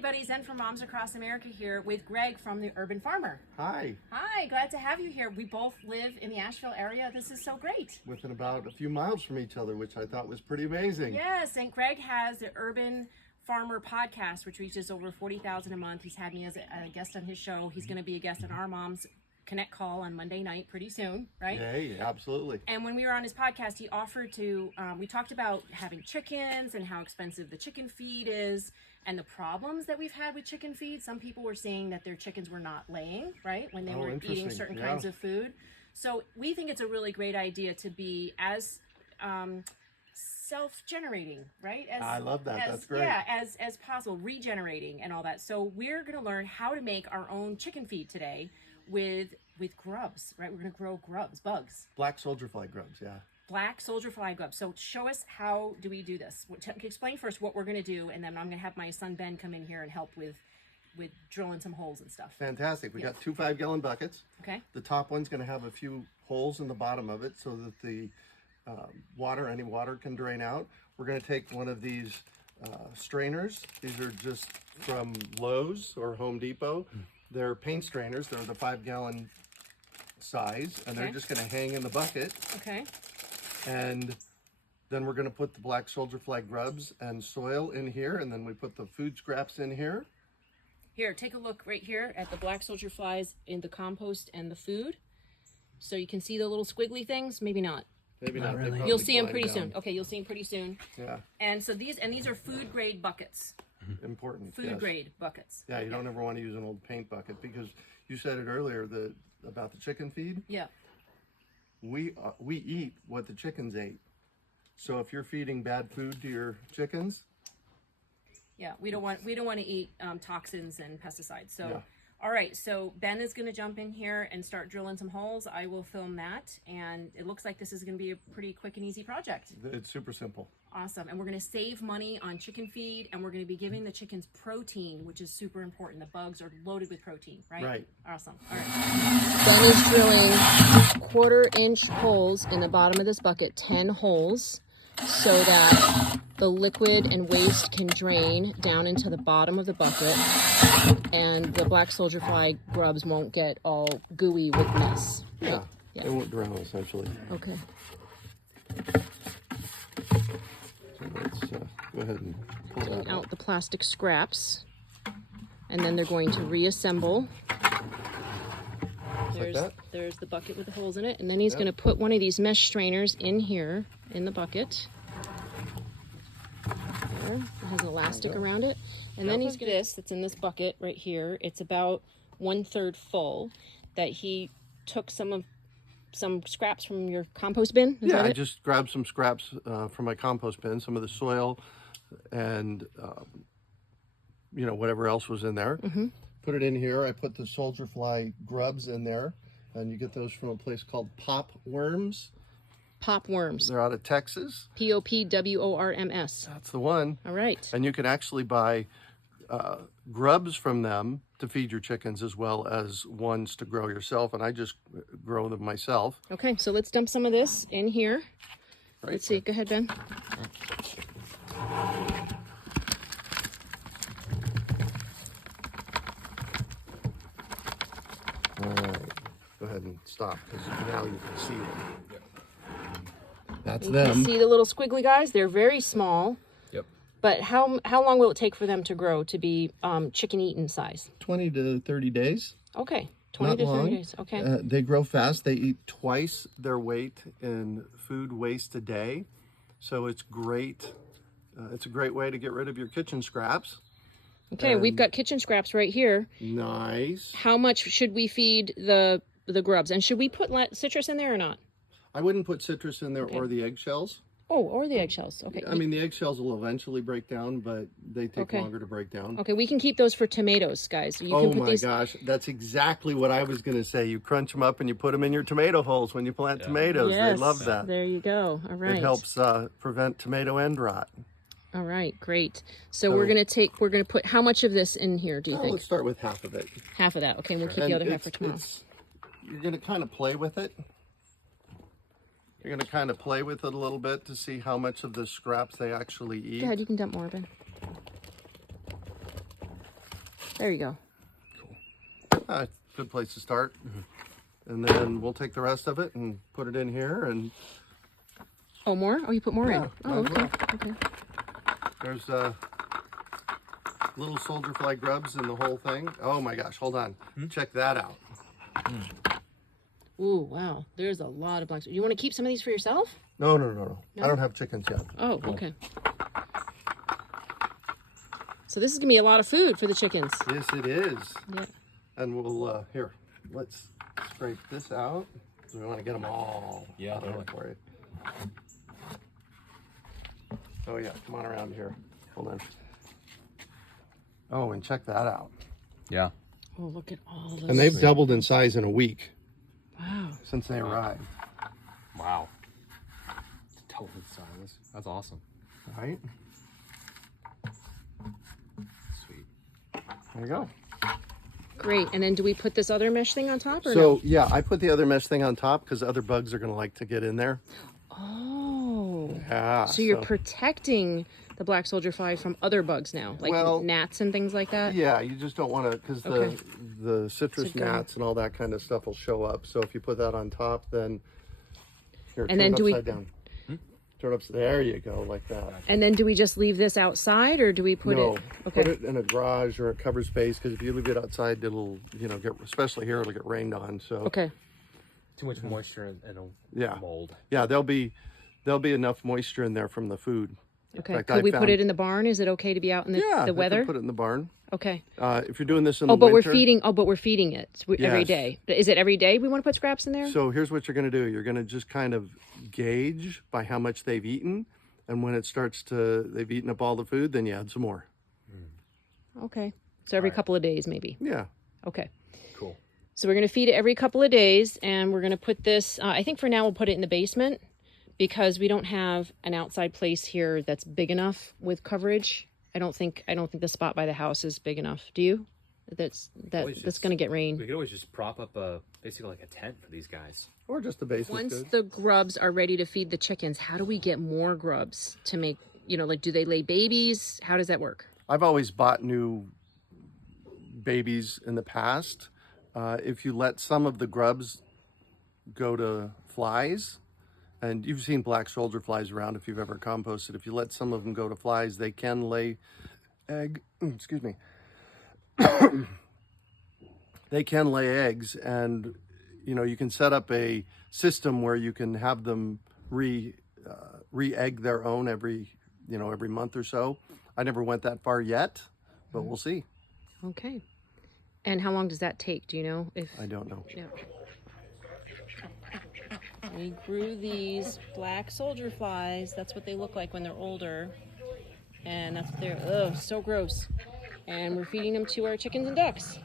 everybody, Zen for Moms Across America here with Greg from the Urban Farmer. Hi. Hi, glad to have you here. We both live in the Asheville area. This is so great. Within about a few miles from each other, which I thought was pretty amazing. Yes, and Greg has the Urban Farmer podcast, which reaches over 40,000 a month. He's had me as a guest on his show. He's going to be a guest on our Moms Connect call on Monday night pretty soon, right? Yeah, absolutely. And when we were on his podcast, he offered to, we talked about having chickens and how expensive the chicken feed is and the problems that we've had with chicken feed. Some people were saying that their chickens were not laying, right, when they were eating certain kinds of food. So we think it's a really great idea to be as self-generating, right? I love that. That's great. Yeah, as possible, regenerating and all that. So we're going to learn how to make our own chicken feed today with grubs, right? We're going to grow grubs, bugs. Black soldier fly grubs, yeah. Black soldier fly grubs. So show us, how do we do this? Explain first what we're going to do, and then I'm going to have my son Ben come in here and help with drilling some holes and stuff. Fantastic. We got two 5-gallon buckets. Okay. The top one's going to have a few holes in the bottom of it so that the any water can drain out. We're going to take one of these strainers. These are just from Lowe's or Home Depot. They're paint strainers. They're the 5-gallon size, and they're just going to hang in the bucket. Okay. And then we're going to put the black soldier fly grubs and soil in here, and then we put the food scraps in here. Here, take a look right here at the black soldier flies in the compost and the food. So you can see the little squiggly things. Maybe not. Maybe not. Really. You'll see them pretty soon. Okay, you'll see them pretty soon. Yeah. And so these are food grade buckets. Important. Food grade buckets. Yeah, you don't ever want to use an old paint bucket because you said it earlier about the chicken feed. Yeah. We eat what the chickens ate. So if you're feeding bad food to your chickens, yeah, we don't want to eat toxins and pesticides. So. Yeah. All right, so Ben is going to jump in here and start drilling some holes. I will film that, and it looks like this is going to be a pretty quick and easy project. it's super simple. Awesome, and we're going to save money on chicken feed, and we're going to be giving the chickens protein, which is super important. The bugs are loaded with protein, right? Right. Awesome. All right. Ben is drilling 1/4-inch holes in the bottom of this bucket, 10 holes, so that the liquid and waste can drain down into the bottom of the bucket, and the black soldier fly grubs won't get all gooey with mess. Right? Yeah, it won't drown essentially. Okay. So let's go ahead and pull that Out the plastic scraps, and then they're going to reassemble. There's the bucket with the holes in it, and then he's going to put one of these mesh strainers in here in the bucket. There, it has elastic around it, and then he's going to this that's in this bucket right here. It's about 1/3 full. That he took some scraps from your compost bin. Is that I it? just grabbed some scraps from my compost bin, some of the soil, and whatever else was in there. Put it in here. I put the soldier fly grubs in there, and you get those from a place called Pop Worms. Pop worms. They're out of Texas. POPWORMS. That's the one. All right. And you can actually buy grubs from them to feed your chickens as well as ones to grow yourself. And I just grow them myself. Okay, so let's dump some of this in here. Right. Let's see. Go ahead, Ben. All right. Go ahead and stop because now you can see them. That's You them. can see the little squiggly guys. They're very small. Yep. But how long will it take for them to grow to be chicken eaten size? 20 to 30 days. Okay, 20 to 30 days. Okay. They grow fast. They eat twice their weight in food waste a day. So it's great. It's a great way to get rid of your kitchen scraps. Okay, we've got kitchen scraps right here. Nice. How much should we feed the grubs? And should we put citrus in there or not? I wouldn't put citrus in there or the eggshells. Oh, or the eggshells. Okay. I mean, the eggshells will eventually break down, but they take longer to break down. Okay, we can keep those for tomatoes, guys. You can put these... gosh, that's exactly what I was going to say. You crunch them up and you put them in your tomato holes when you plant tomatoes. Yes, they love that. There you go. All right. It helps prevent tomato end rot. All right, great. So we're gonna put how much of this in here, do you think? Let's start with half of it. Half of that. Okay, we'll keep the other half for tomorrow. You're going to kind of play with it. You're going to kind of play with it a little bit to see how much of the scraps they actually eat. Go ahead, you can dump more, Ben. There you go. Good place to start. And then we'll take the rest of it and put it in here. And Oh, more? Oh, you put more in. Oh, might as okay. well. Okay. There's little soldier fly grubs in the whole thing. Oh my gosh, hold on. Check that out. Ooh, wow. There's a lot of black. You want to keep some of these for yourself? No. I don't have chickens yet. Oh, okay. So this is going to be a lot of food for the chickens. Yes, it is. Yeah. And we'll, here, let's scrape this out. We want to get them all out there for you. Oh yeah, come on around here. Hold on. Oh, and check that out. Yeah. Oh, look at all this. And they've doubled in size in a week. Wow. Since they arrived. Wow. Totally size. That's awesome. Right? Sweet. There you go. Great. And then do we put this other mesh thing on top or So no? yeah, I put the other mesh thing on top because other bugs are going to like to get in there. Oh. Yeah. So you're protecting the black soldier fly from other bugs now, like gnats and things like that? Yeah, you just don't want to, because the citrus gnats and all that kind of stuff will show up. So if you put that on top, then here, And turn then it do we- upside down. Turn upside. There you go, like that. And then do we just leave this outside or do we put No, it? Okay. put it in a garage or a covered space, because if you leave it outside, it'll, get, especially here, it'll get rained on. So Okay. Too much moisture and it'll mold. yeah, there'll be enough moisture in there from the food. Okay. fact, Could I we put found- it in the barn? Is it okay to be out in the Yeah, weather? put it in the barn. Okay. If you're doing this in the But winter. we're feeding. Oh, but we're feeding it every Yes. day. Is it every day we want to put scraps in there? So here's what you're going to do. You're going to just kind of gauge by how much they've eaten. And when it starts they've eaten up all the food, then you add some more. Okay. So every couple of days, maybe. Yeah. Okay. Cool. So we're going to feed it every couple of days, and we're going to put this. I think for now we'll put it in the basement because we don't have an outside place here that's big enough with coverage. I don't think the spot by the house is big enough. Do you? That's going to get rain. We could always just prop up basically like a tent for these guys. Or just the base is Once good. the grubs are ready to feed the chickens, how do we get more grubs to make, like, do they lay babies? How does that work? I've always bought new babies in the past. If you let some of the grubs go to flies, and you've seen black soldier flies around if you've ever composted, if you let some of them go to flies, they can lay excuse me. They can lay eggs, and you can set up a system where you can have them re-egg their own every month or so. I never went that far yet, but we'll see. Okay. And how long does that take? Do you know? I don't know. Yeah. We grew these black soldier flies. That's what they look like when they're older. And that's what they're, so gross. And we're feeding them to our chickens and ducks.